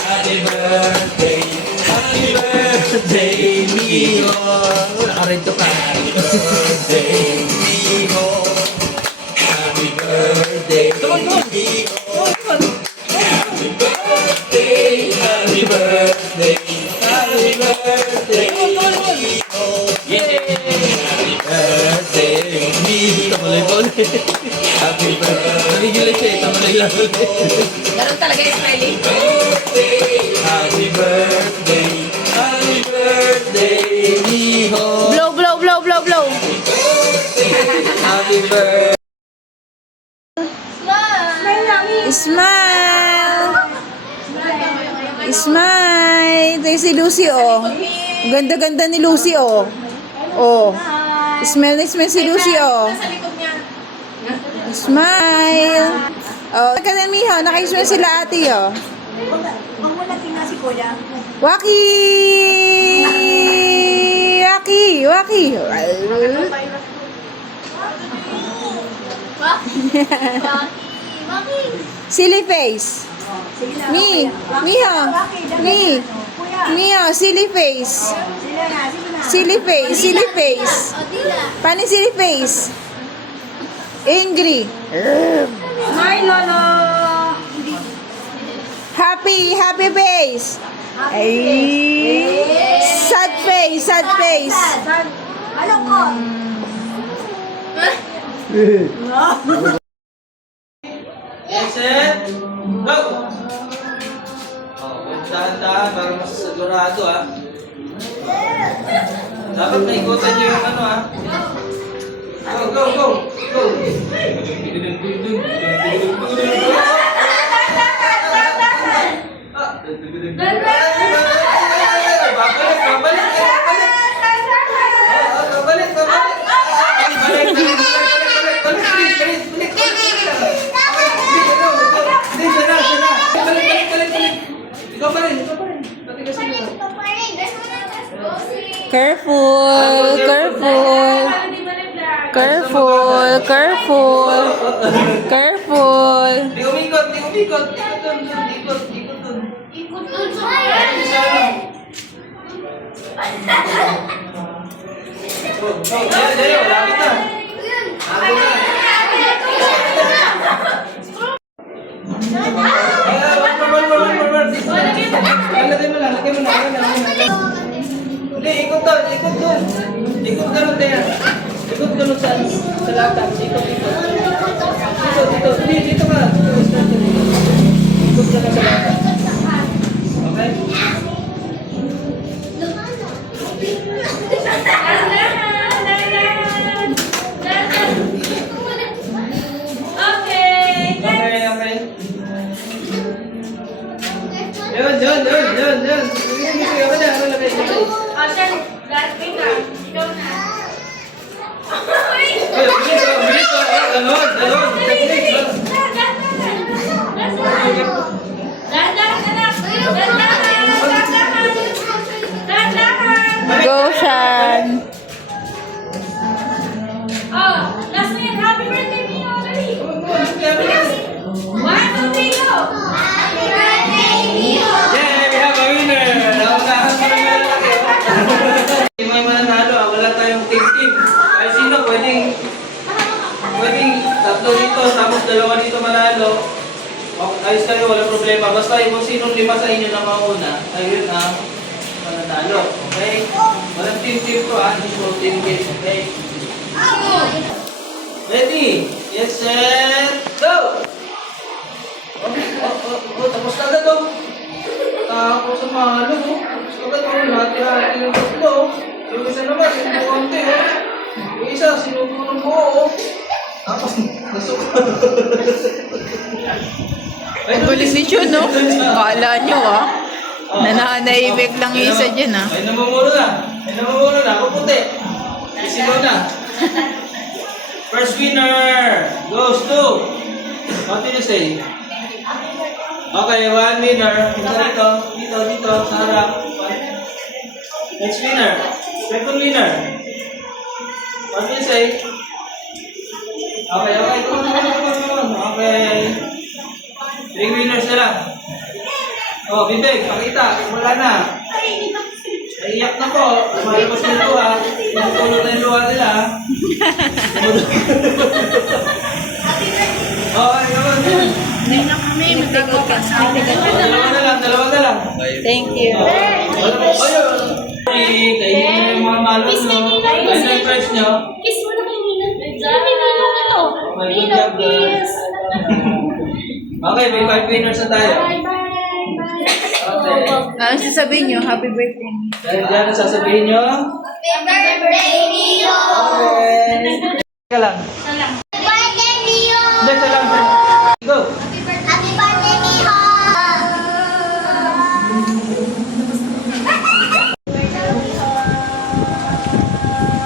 Happy birthday, happy birthday, Miho. Nakarinto ka. Happy birthday, Miho. Happy birthday, Miho. Happy birthday, happy birthday, happy birthday, Miho. Yay! Happy birthday, Miho. Tamalay pa ulit. Happy birthday. Nagigilay siya eh. Tamalay lang ulit. Ganun talaga yung smiling. Happy birthday, happy birthday, Miho. Blow, blow, blow, blow, blow. Happy birthday. Smile! Smile! Ito yung si Lucy, oh. Ganda-ganda ni Lucy, oh. Oh. Smile na smile si Lucy, oh. Smile! Oh, kasi Miho, naka-smile sila ate, oh. Huwag mo natin nga si Kuya. Waki! Waki! Waki! Silly face. Sige na. Mi! Miho! Mi! Miho, silly face. Sige na, sige na. Silly face, silly face. Paano yung silly face? Angry. Smile, Lolo. Happy, happy face. Ay. Sad face, sad face. Alam ko. Set, go! Oh, dahan-dahan para mas sigurado ah. Dapat naikutan niyo yung ano ah. Go, go, go! Go! Babalik, babalik, babalik! Babalik, babalik! Balik, balik, balik, balik, balik, balik, Careful, careful. Careful, careful. Careful. Di umikot, di umikot. Ikot dun, ikot, ikot dun. Ikot dun sa kaya. Go, go. Daya, daya, malapit na. Ako na. Lalagay mo lang, lagay mo na. Hindi, ikot dun, ikot dun. Ikot ganun, Daya. Ikot ganun sa lahat. Ikot, ikot. Dito, dito. Hindi, dito ka. Ikot ganun sa lahat. Okay? Okay, okay. Yun, yun, yun, yun, yun. Sige, sige, ako na, ako na, lagay. Ay, bilis, oh, bilis, oh. Ganon, ganon. Technique, Go, Shan. Yay, we have a winner! Naunahan mo na meron laki, oh. Hindi mo yung mananalo, ah. Wala tayong team-team. Ay, sino pwedeng tatlo dito, tapos dalawa dito manalo. Okay, ayos kayo, wala problema. Basta yung sinong lima sa inyo na mauna, ayun ang mananalo. Okay? Walang team-team to, ah. Hindi mo team game, okay? Ready? Yes, set, go! Tapos na agad, oh. Tapos sa mahalo, oh. Tapos na agad, oh. Lahat yung tatlo, oh. Yung isa naman, sinubukan ko, oh. Yung isa, sinubukan ko, oh. Tapos, nasuko. Ang gulis ni Chun, no? Kala nyo, ah. Nananaibig lang yung isa dyan, ah. Ay, namumuno na. Ay, namumuno na. Puputi. Isigaw na. First winner goes to... What did you say? Okay, one winner. Dito, dito, dito, sa harap. Next winner. Second winner. What did you say? Okay, okay. Come on, come on, come on, come on. Okay. Big winners na lang. Oh, bibig, pakita. Wala na. Naiyak na po. Malabas na yung luha. Tinutulog na yung luha nila. Okay, naman. Dalawa na lang. Thank you. Kainin mo yung mga malon nyo. Ano yung price nyo? Kiss mo na kay Nina. Hindi na lang ito. Okay, good job, girls. Okay, may 5 winners na tayo. Okay. Ano sasabihin nyo? Happy birthday. Dahil dyan ang sasabihin nyo. Happy birthday, Mio! Okay. Teka lang. Birthday, Mio! Hindi, teka lang. Go. Happy birthday, Mio!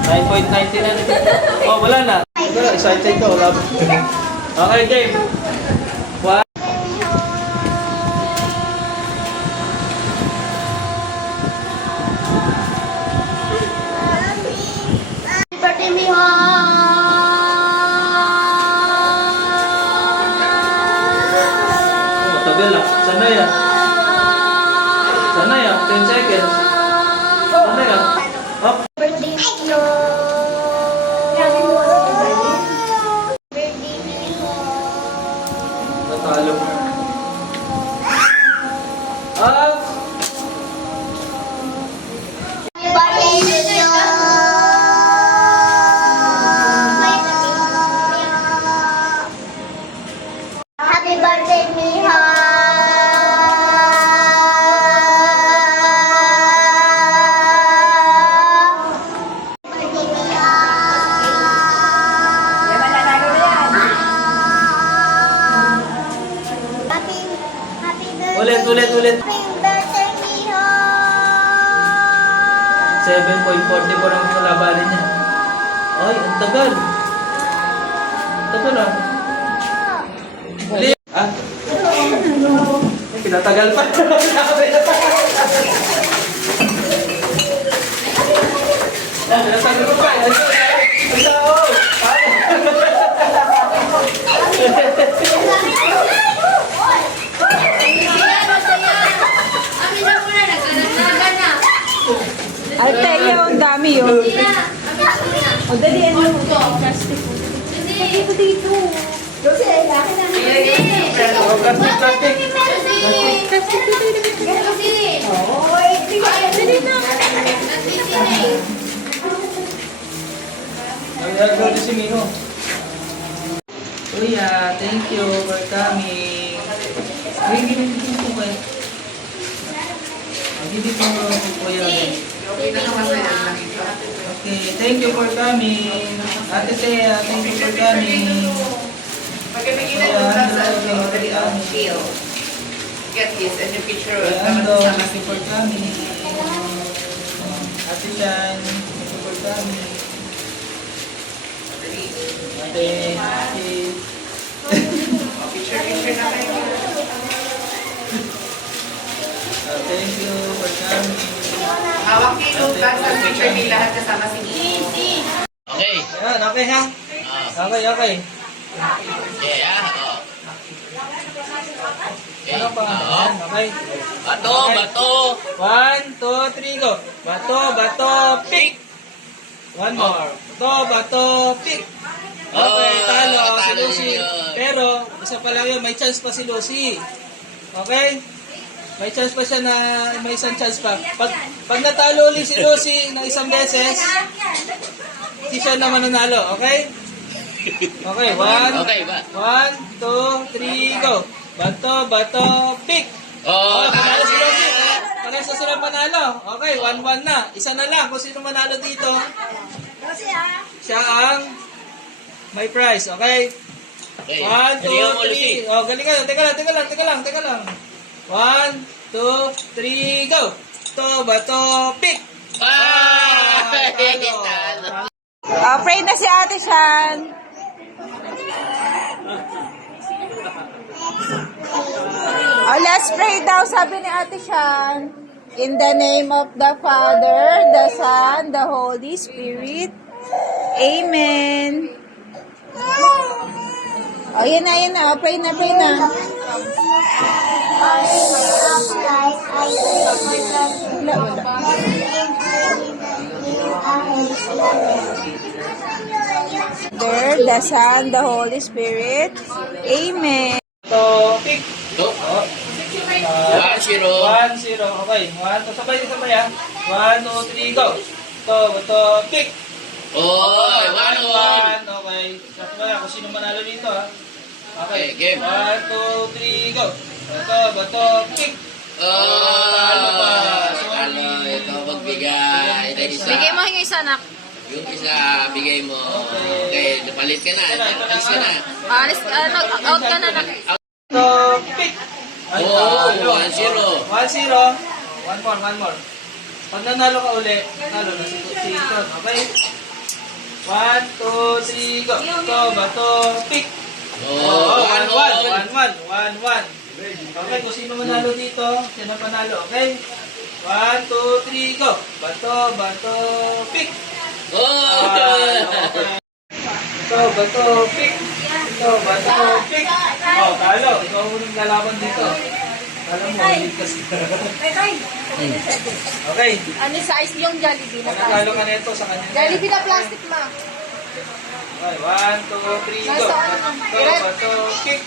9.99. Oh, wala na. Wala, excited ko. Wala. Okay, game. One. Happy birthday, Mio! Matagal lang. Sana yan. Sana yan. 10 seconds. Sana yan. Up. Birthday, Mio! Birthday, Mio! Natalo mo. Up. Birthday, Mio! Happy birthday, Mio! Birthday, Mio! Happy birthday. Ulit. Happy birthday, Mio! 7.44 ang kalabanin niya. Ay, ang tagal. Ang tagal ah. Ulit. Ah. Ay, pinatagal pa. Pinatagal pa. Ang tao. Ay, tayo, ang dami yun. O, dali, ano? Oh, plastic. Ay, nagagawa si Mino. Kuya, thank you for coming. Ay, hindi po kayo. Hindi po kuya. Okay, thank you for coming. Ate Thea, thank you for coming. Get this and the picture of Kuya Ando, thank you for coming. Ate Chan, thank you for coming. Ate, picture na kayo. thank you for coming. Hawak ni Lucas ang picture ni lahat kasama si Nico. Okay. Ayan, okay ha? Okay. Okay, ah. Oh. Okay. Ano pa? Oo. Ayan, okay. Bato, bato. 1, 2, 3, go. Bato, pick. One more. Bato, pick. Okay, Oh, talo si talo Lucy. yun. Pero, isa pa lang yun, may chance pa si Lucy. Okay? May chance pa siya na, may isang chance pa. Pag natalo ulit si Lucy ng isang beses, si siya naman nanalo. Okay? Okay, Okay ba? 1, 2, 3, go. Bato, pick. Oh, Panalo talo si Lucy. siya. Panalo sa sila panalo. Okay, 1-1 na. Isa na lang. Kung sino manalo dito, siya ang may prize. Okay? Okay. 1, 2, Galingan mo, Lucy. 3. Oh, galing ka. Teka lang. 1, 2, 3, go. Bato, pick. Ah! Talo. Ah, pray na si Ate Shan. Oh, let's pray daw, sabi ni Ate Shan. In the name of the Father, the Son, the Holy Spirit. Amen. Oh, yan na. Pray na. Father, the Son, the Holy Spirit. Amen. So, pick. Two. Oh. 1-0. 1-0. Okay. 1, 2, sabay ah. 1, 2, 3, go. Ito, pick. Oy, 1-1. Okay. Sabay kung sino manalo dito ah. Okay. Okay, game. 1, 2, 3, go. Ito, pick. Talo pa. Talo, ito magbigay. Dahil isa. Bigay mo yung isa, anak. Yung isa, bigay mo. Okay, napalit ka na. Alis ka na. Alis, out ka na, anak. Ito, pick. Ay, Oh, talo. 1-0. 1-0. One more. Pag nanalo ka uli, talo na si Ton. Okay? 1, 2, 3, go. Ito, pick. Oh, 1-1. Okay, kung sino manalo dito, siya na panalo. Okay? 1, 2, 3, go. Bato, pick. Oh! Bato, pick. Pick. Oh, talo. Ikaw ang huling lalaban dito. Alam mo, ligtas ka. Okay. Ano size yung Jollibee na Nanalo ka nito sa kanya. Jollibee na plastic, ma. Okay, 1, 2, 3, go. Bato, kick.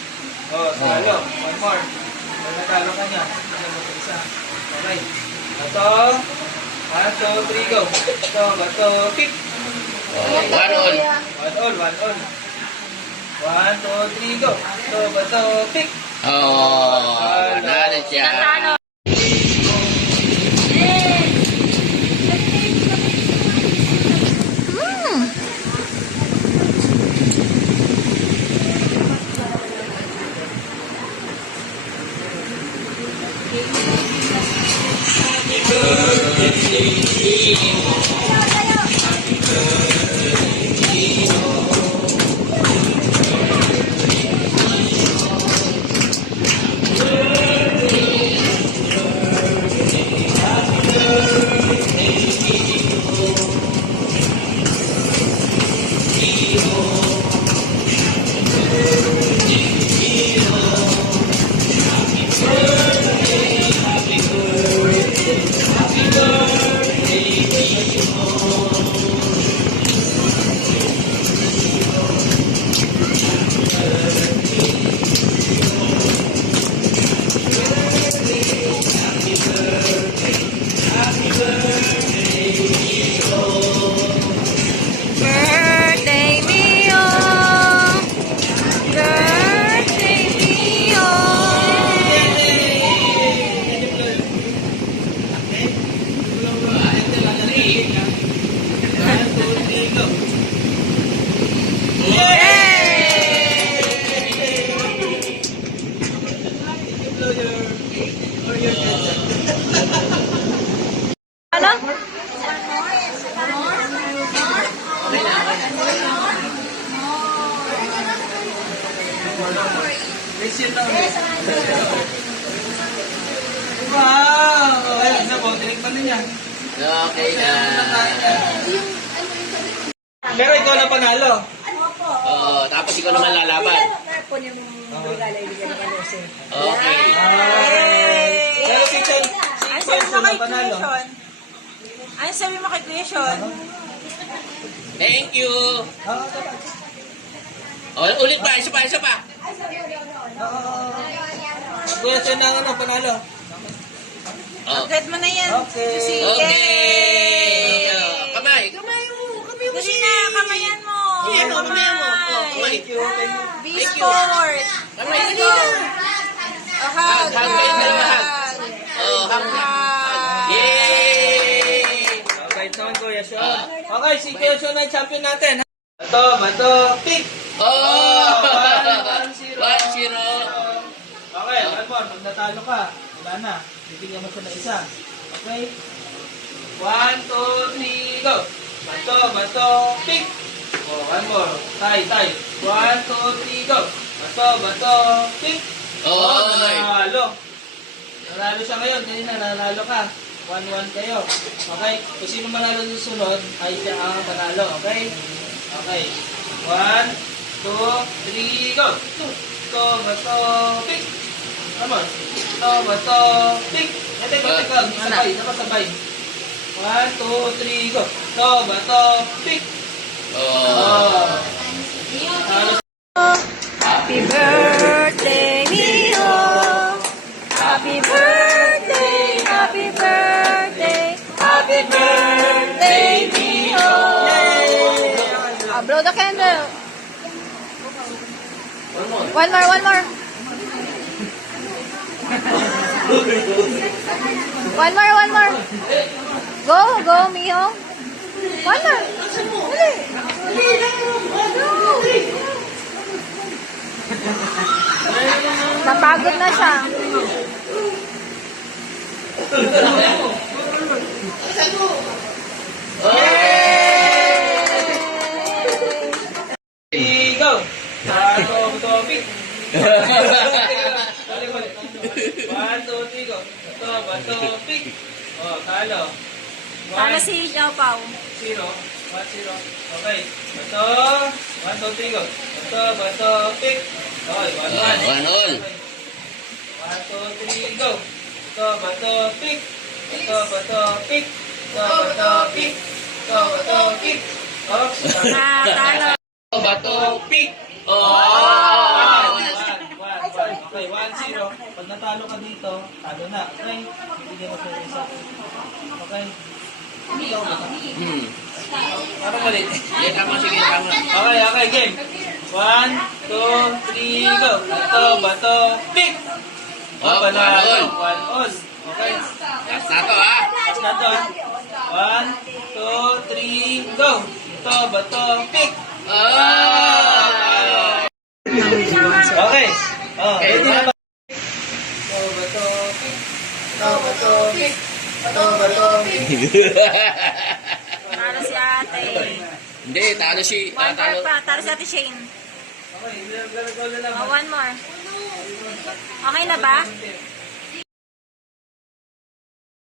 Oh, talo. One more. Pag natalo ka niya, bigyan mo ito isa. Okay. Bato. 1, 2, 3, go. Bato, kick. Oh, 1-1. 1 all. 1, 2, 3, go. Bato, kick. Oh, nanalo siya. Birthday Mio! Birthday Mio! Ano? Reset na ulit. Wow! Ayun, na po, tinikman din niya. Okay na. Pero ikaw na panalo. Oh, tapos ikaw naman lalaban. Okay. Pero si Chen, Ano si sabi mo Chen na kay panalo. Kuya Sean? Ano sabi mo kay Kuya Sean? Thank you. Ah, Oh, ulit pa. Isa pa. Kuya Chen na ano, panalo. Oh. Get mo na yan. Okay. Susi. Okay. Yay! Kamay mo. Dali na, kamayan mo. Kamayan mo. Oh, kamay. Thank you. Be sport. Kamay. Let's go. Hug. Hug kayo dalawa, hug. Oh, hug. Yay! Okay, naman Kuya Sean. Okay, si Kuya Sean ang champion natin. Bato, pick. Oh! 1-0. 1-0. Okay, one more. Pag natalo ka, wala na. Bibigyan mo siya ng isa. Okay? 1, 2, 3, go. Bato, pick. Oh, one more. Tie. 1, 2, 3, go. Bato, pick. Oh, nanalo. Nanalo siya ngayon. Kanina, nanalo ka. 1-1 kayo. Okay? Kung sino manalo sa susunod, ay siya ang panalo. Okay? Okay. 1, 2, 3, go. Bato, pick. Come on. Ito, bato, pick. Teka. Sabay. 1, 2, 3, go. Ito, bato, pick. Oh. Happy birthday, Mio! Happy birthday, happy birthday, happy birthday, Mio! Blow the candle. One more. One more. Go, Mio. One more. Dali. Napagod na siya. Go! Bato, pick. Balik. 1, 2, 3, go. Ito, bato, pick. Oh, talo. Talo si Xiao Pao. 0. 1-0. Okay. Bato. 1, 2, 3, go. Bato, pick. Okay, 1-1. 1 all. 1, 2, 3, go. Bato, pick. Bato, pick. Oops. Talo. Bato, pick. Oh! Okay, 1-0. Pag natalo ka dito, talo na. Okay? Bibigyan ko sa isa. Okay? Parang mali. Sige, tama. Okay, game. 1, 2, 3, go. Bato, pick. Oh, Panalo. 1 all. 1 all. Okay. Last na to, ha? Last na to. 1, 2, 3, go. Bato, pick. Oh! Okay. Okay. Ready na ba? Bato, pick. Bato, pick. Talo si ate. Hindi, talo si... One Talo. more pa. Talo si ate Shane. Okay, go na lang. One more. Okay na ba?